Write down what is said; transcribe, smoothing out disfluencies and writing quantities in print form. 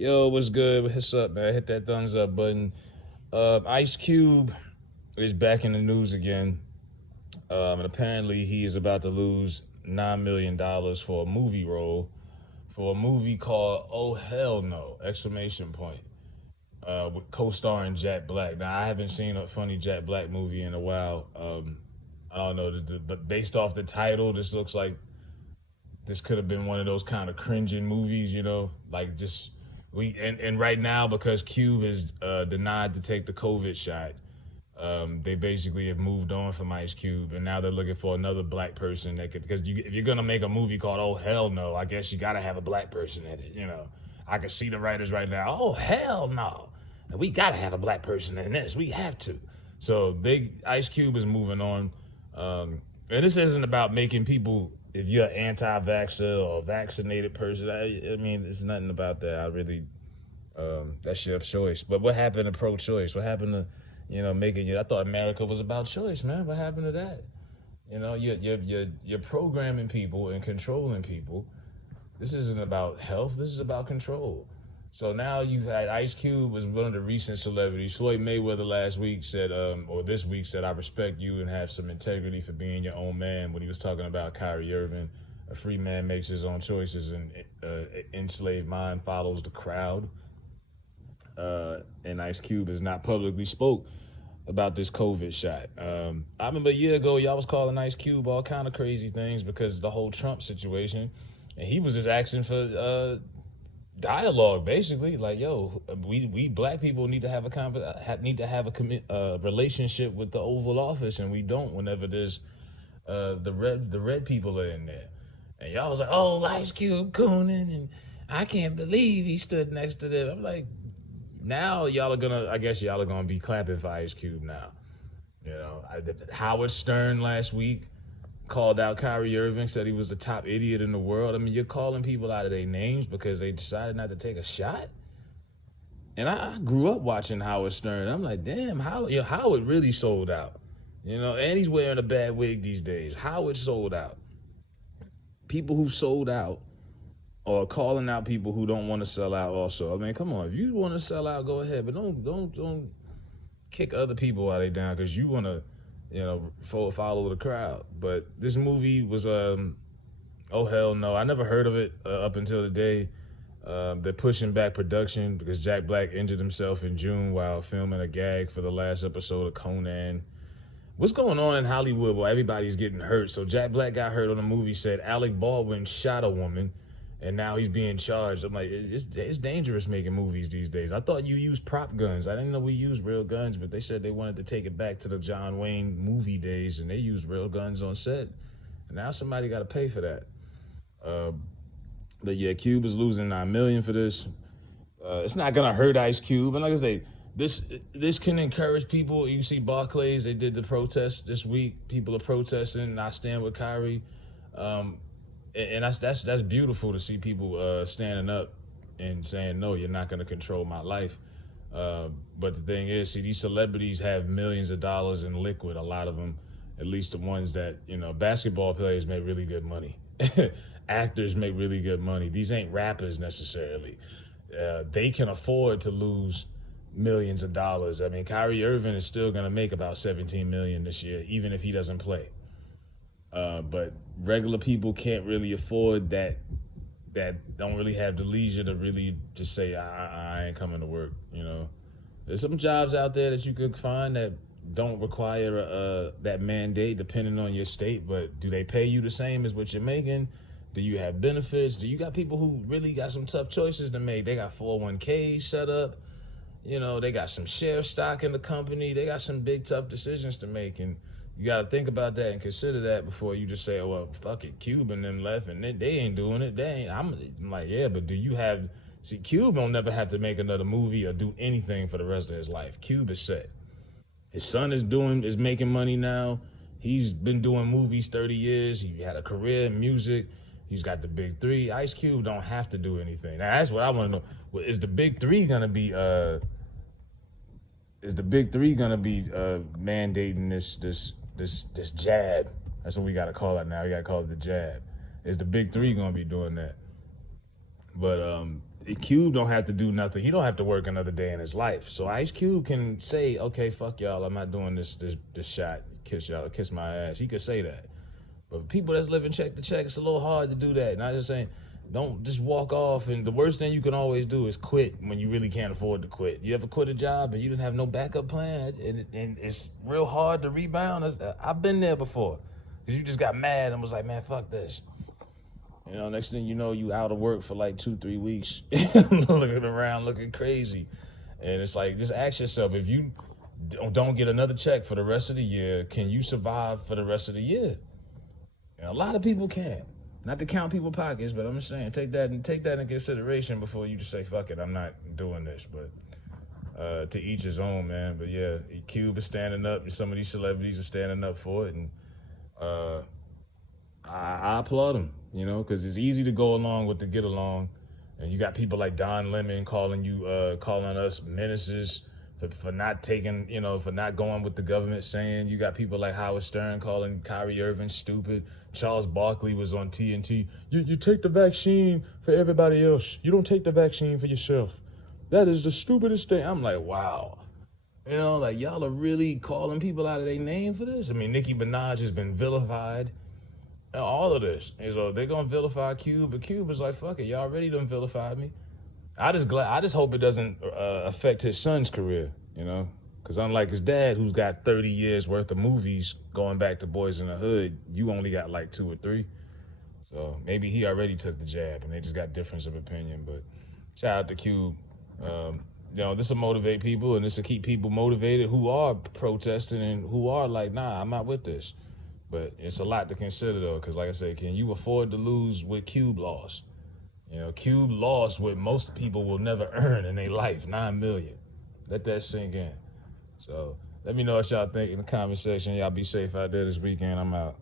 Yo, what's good? What's up, man? Hit that thumbs up button. Ice Cube is back in the news again, and apparently he is about to lose $9 million for a movie role for a movie called "Oh Hell No!" Exclamation point. With co-starring Jack Black. Now I haven't seen a funny Jack Black movie in a while. I don't know, but based off the title, this looks like this could have been one of those kind of cringing movies, like just and right now because Cube is denied to take the COVID shot, they basically have moved on from Ice Cube, and now they're looking for another black person that could because if you're gonna make a movie called Oh Hell No, I guess you gotta have a black person in it. I can see the writers right now. Oh hell no, we gotta have a black person in this. We have to. So Ice Cube is moving on. And this isn't about making people, if you're an anti-vaxxer or a vaccinated person, I mean, it's nothing about that. I really, that's your choice. But what happened to pro-choice? What happened to, making you, I thought America was about choice, man. What happened to that? You're programming people and controlling people. This isn't about health. This is about control. So now you've had Ice Cube was one of the recent celebrities. Floyd Mayweather last week said, or this week said, I respect you and have some integrity for being your own man when he was talking about Kyrie Irving. A free man makes his own choices and enslaved mind follows the crowd. And Ice Cube has not publicly spoke about this COVID shot. I remember a year ago, y'all was calling Ice Cube all kind of crazy things because of the whole Trump situation. And he was just asking for dialogue, basically, like, yo, we black people need to have a relationship with the Oval Office, and we don't whenever there's the red people are in there. And y'all was like, oh, Ice Cube cooning, and I can't believe he stood next to them. I'm like, now I guess y'all are gonna be clapping for Ice Cube now. Howard Stern last week called out Kyrie Irving, said he was the top idiot in the world. I mean, you're calling people out of their names because they decided not to take a shot. And I grew up watching Howard Stern. I'm like, damn, Howard really sold out. And he's wearing a bad wig these days. Howard sold out. People who sold out are calling out people who don't want to sell out also. I mean, come on, if you want to sell out, go ahead, but don't kick other people while they down because you want to follow the crowd. But this movie was, oh hell no, I never heard of it up until today. They're pushing back production because Jack Black injured himself in June while filming a gag for the last episode of Conan. What's going on in Hollywood? Well, everybody's getting hurt. So Jack Black got hurt on the movie set. Alec Baldwin shot a woman, and now he's being charged. I'm like, it's dangerous making movies these days. I thought you used prop guns. I didn't know we used real guns, but they said they wanted to take it back to the John Wayne movie days, and they used real guns on set. And now somebody got to pay for that. But yeah, Cube is losing $9 million for this. It's not gonna hurt Ice Cube, and like I say, this can encourage people. You see, Barclays, they did the protest this week. People are protesting. I stand with Kyrie. And that's beautiful to see people standing up and saying, no, you're not going to control my life. But the thing is, see, these celebrities have millions of dollars in liquid, a lot of them, at least the ones that, basketball players make really good money. Actors make really good money. These ain't rappers necessarily. They can afford to lose millions of dollars. I mean, Kyrie Irving is still going to make about $17 million this year, even if he doesn't play. But regular people can't really afford that don't really have the leisure to really just say, I ain't coming to work. There's some jobs out there that you could find that don't require that mandate depending on your state, but do they pay you the same as what you're making? Do you have benefits? Do you got people who really got some tough choices to make? They got 401ks set up. They got some share stock in the company. They got some big, tough decisions to make. And you got to think about that and consider that before you just say, oh, well, fuck it, Cube and them left, and they ain't doing it. I'm like, yeah, but do you have... See, Cube don't never have to make another movie or do anything for the rest of his life. Cube is set. His son is making money now. He's been doing movies 30 years. He had a career in music. He's got the big three. Ice Cube don't have to do anything. Now, that's what I want to know. Is the big three gonna be mandating this jab? That's what we gotta call it now. We gotta call it the jab. Is the big three gonna be doing that? But Cube don't have to do nothing. He don't have to work another day in his life. So Ice Cube can say, okay, fuck y'all, I'm not doing this shot. Kiss my ass. He could say that. But people that's living check to check, it's a little hard to do that. And I just saying, don't just walk off. And the worst thing you can always do is quit when you really can't afford to quit. You ever quit a job and you didn't have no backup plan? And it's real hard to rebound. I've been there before. Because you just got mad and was like, man, fuck this. You know, next thing you know, you out of work for like 2-3 weeks, looking around, looking crazy. And it's like, just ask yourself, if you don't get another check for the rest of the year, can you survive for the rest of the year? And a lot of people can't. Not to count people's pockets, but I'm just saying, take that in consideration before you just say, fuck it, I'm not doing this. But to each his own, man. But yeah, Cube is standing up, and some of these celebrities are standing up for it, and I applaud them, you know, because it's easy to go along with the get along, and you got people like Don Lemon calling us menaces for not taking, you know, for not going with the government saying. You got people like Howard Stern calling Kyrie Irving stupid. Charles Barkley was on TNT. You take the vaccine for everybody else. You don't take the vaccine for yourself. That is the stupidest thing. I'm like, wow. You know, like, y'all are really calling people out of their name for this? I mean, Nicki Minaj has been vilified. All of this. And so they're going to vilify Cube, but Cube is like, fuck it, y'all already done vilified me. I just hope it doesn't affect his son's career, you know? Because unlike his dad, who's got 30 years worth of movies going back to Boys in the Hood, you only got like 2 or 3. So maybe he already took the jab and they just got difference of opinion. But shout out to Cube. You know, this will motivate people, and this will keep people motivated who are protesting and who are like, nah, I'm not with this. But it's a lot to consider, though, because like I said, can you afford to lose what Cube lost? You know, Cube lost what most people will never earn in their life, $9 million. Let that sink in. So let me know what y'all think in the comment section. Y'all be safe out there this weekend. I'm out.